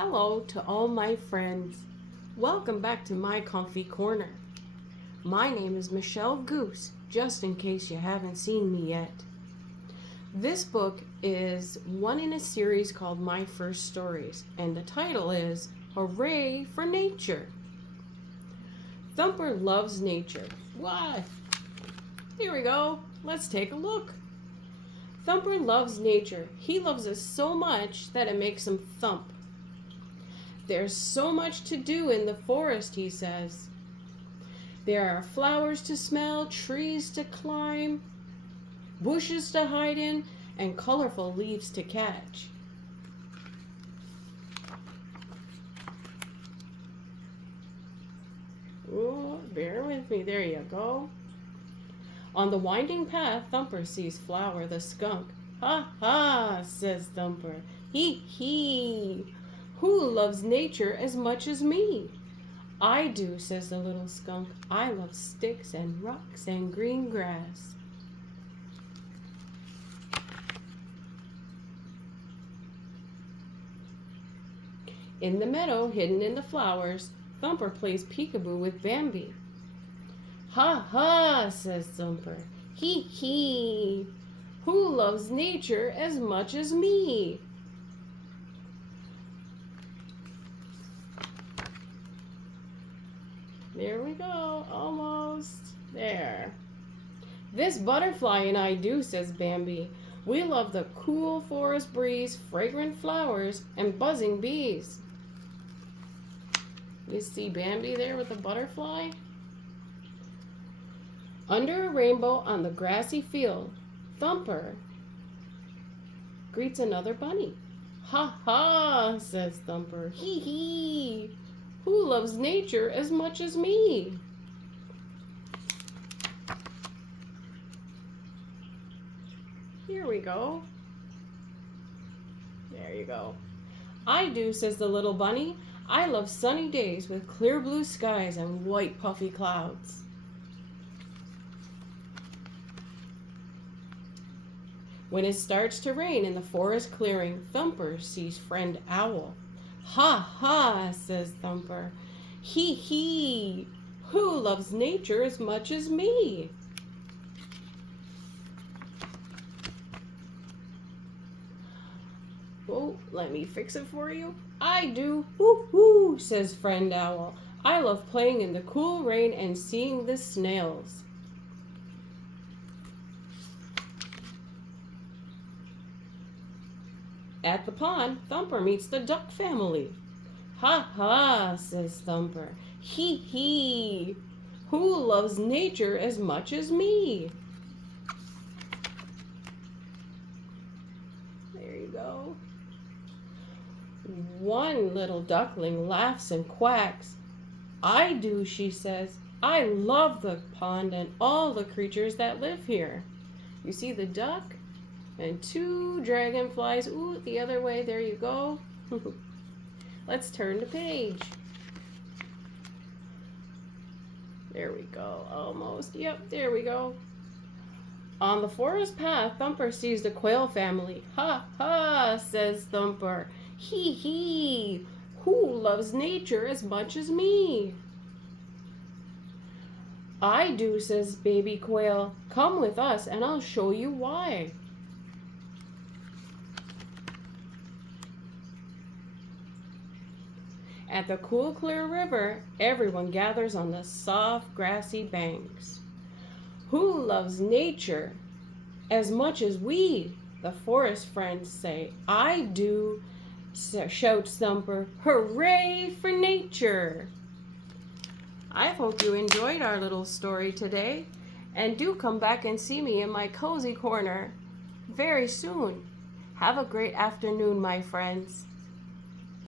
Hello to all my friends. Welcome back to my comfy corner. My name is Michelle Goose, just in case you haven't seen me yet. This book is one in a series called My First Stories, and the title is Hooray for Nature. Thumper loves nature. What? Here we go. Let's take a look. Thumper loves nature. He loves it so much that it makes him thump. There's so much to do in the forest, he says. There are flowers to smell, trees to climb, bushes to hide in, and colorful leaves to catch. Oh, bear with me. There you go. On the winding path, Thumper sees Flower the skunk. Ha ha, says Thumper. Hee hee. Who loves nature as much as me? I do, says the little skunk. I love sticks and rocks and green grass. In the meadow, hidden in the flowers, Thumper plays peekaboo with Bambi. Ha ha, says Thumper. Hee hee. Who loves nature as much as me? There we go, almost there. This butterfly and I do, says Bambi. We love the cool forest breeze, fragrant flowers, and buzzing bees. You see Bambi there with the butterfly? Under a rainbow on the grassy field, Thumper greets another bunny. Ha ha, says Thumper. Hee hee. Who loves nature as much as me? Here we go. There you go. I do, says the little bunny. I love sunny days with clear blue skies and white puffy clouds. When it starts to rain in the forest clearing, Thumper sees friend Owl. Ha ha, says Thumper. Hee hee. Who loves nature as much as me? Oh, let me fix it for you. I do. Whoo hoo, says friend Owl. I love playing in the cool rain and seeing the snails. At the pond, Thumper meets the duck family. Ha ha, says Thumper. Hee hee. Who loves nature as much as me? There you go. One little duckling laughs and quacks. I do, she says. I love the pond and all the creatures that live here. You see the duck? And two dragonflies. Ooh, the other way. There you go. Let's turn the page. There we go. Almost. Yep, there we go. On the forest path, Thumper sees the quail family. Ha ha, says Thumper. Hee hee. Who loves nature as much as me? I do, says baby quail. Come with us and I'll show you why. At the cool, clear river, everyone gathers on the soft, grassy banks. Who loves nature as much as we? The forest friends say. I do, shouts Thumper. Hooray for nature! I hope you enjoyed our little story today, and do come back and see me in my cozy corner very soon. Have a great afternoon, my friends.